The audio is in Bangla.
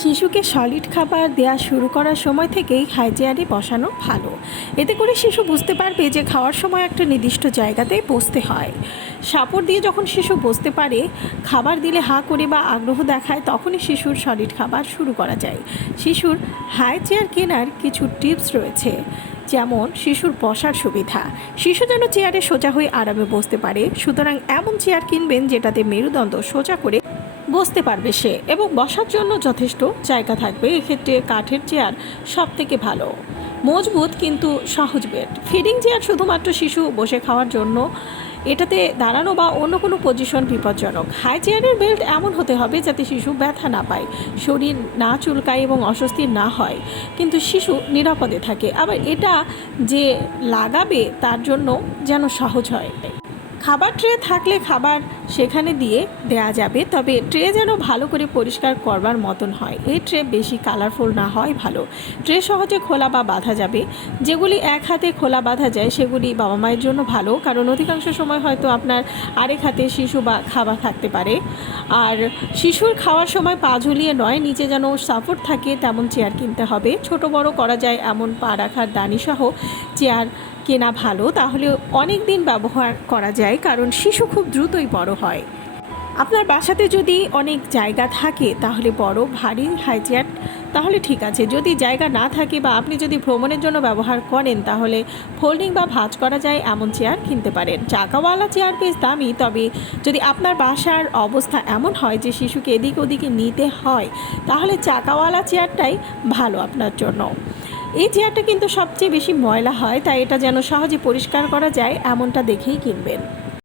শিশুকে সলিড খাবার দেওয়া শুরু করার সময় থেকেই হাই চেয়ারে বসানো ভালো। এতে করে শিশু বুঝতে পারবে যে খাওয়ার সময় একটা নির্দিষ্ট জায়গাতে বসতে হয়। সাপড় দিয়ে যখন শিশু বসতে পারে, খাবার দিলে হা করে বা আগ্রহ দেখায়, তখনই শিশুর সলিড খাবার শুরু করা যায়। শিশুর হাই চেয়ার কেনার কিছু টিপস রয়েছে, যেমন শিশুর বসার সুবিধা। শিশু যেন চেয়ারে সোজা হয়ে আরামে বসতে পারে, সুতরাং এমন চেয়ার কিনবেন যেটাতে মেরুদণ্ড সোজা করে বসতে পারবে সে এবং বসার জন্য যথেষ্ট জায়গা থাকবে। এক্ষেত্রে কাঠের চেয়ার সব থেকে ভালো। মজবুত কিন্তু সহজ বেড ফিডিং চেয়ার শুধুমাত্র শিশু বসে খাওয়ার জন্য। এটাতে দাঁড়ানো বা অন্য কোনো পজিশন বিপজ্জনক। হাই চেয়ারের বেল্ট এমন হতে হবে যাতে শিশু ব্যথা না পায়, শরীর না চুলকায় এবং অস্বস্তি না হয়। কিন্তু শিশু নিরাপদে থাকে। আবার এটা যে লাগাবে তার জন্য যেন সহজ হয়। খাবার ট্রে থাকলে খাবার সেখানে দিয়ে দেয়া যাবে, তবে ট্রে যেন ভালো করে পরিষ্কার করবার মতন হয়। এই ট্রে বেশি কালারফুল না হয়, ভালো। ট্রে সহজে খোলা বা বাঁধা যাবে। যেগুলি এক হাতে খোলা বাঁধা যায়, সেগুলি বাবা মায়ের জন্য ভালো, কারণ অধিকাংশ সময় হয়তো আপনার আরেক হাতে শিশু বা খাবার থাকতে পারে। আর শিশুর খাওয়ার সময় পা ঝুলিয়ে নয়, নিচে যেন সাপোর্ট থাকে, তেমন চেয়ার কিনতে হবে। ছোট বড় করা যায় এমন পা রাখার দানিসহ চেয়ার কেনা ভালো, তাহলে অনেক দিন ব্যবহার করা যায়, কারণ শিশু খুব দ্রুতই বড় হয়। আপনার বাসাতে যদি অনেক জায়গা থাকে, তাহলে বড়, ভারী, হাই চেয়ার, তাহলে ঠিক আছে। যদি জায়গা না থাকে বা আপনি যদি ভ্রমণের জন্য ব্যবহার করেন, তাহলে ফোল্ডিং বা ভাঁজ করা যায়, এমন চেয়ার কিনতে পারেন। চাকাওয়ালা চেয়ার বেশ দামি, তবে যদি আপনার বাসার অবস্থা এমন হয় যে শিশুকে এদিক ওদিকে নিতে হয়, তাহলে চাকাওয়ালা চেয়ারটাই ভালো আপনার জন্য। এই চেয়ারটা কিন্তু সবচেয়ে বেশি ময়লা হয়, তাই এটা যেন সহজে পরিষ্কার করা যায়, এমনটা দেখেই কিনবেন।